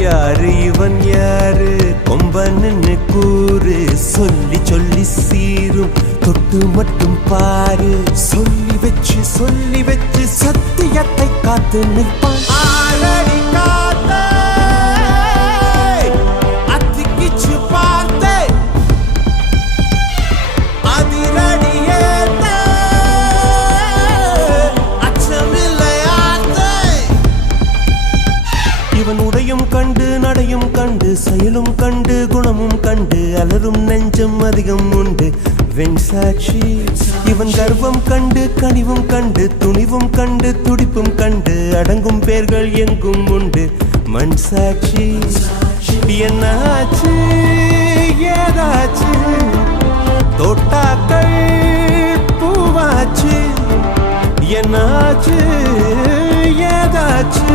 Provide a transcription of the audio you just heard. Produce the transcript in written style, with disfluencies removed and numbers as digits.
யாரு இவன் யாரு கொம்பன்னு கூறு சொல்லி சொல்லி சீரும் தொட்டு மட்டும் பாரு சொல்லி வச்சு சத்தியத்தை காத்து நிற்பான் ஆளடி காத்தே அத்திக்கிச்சு பார்த்தே அதிரடி ஏத்தே அச்சமில்லையாத்தே இவன் உடையும் கண்டு நடையும் கண்டு செயலும் கண்டு குணமும் கண்டு அலரும் நெஞ்சம் அதிகம் உண்டு வெண்சாட்சி இவன் கர்வம் கண்டு கனிவும் கண்டு துணிவும் கண்டு துடிப்பும் கண்டு அடங்கும் பேர்கள் எங்கும் உண்டு மண் சாட்சி என்னாச்சு ஏதாச்சு தோட்டாக்கள் பூவாச்சு என்னாச்சு ஏதாச்சு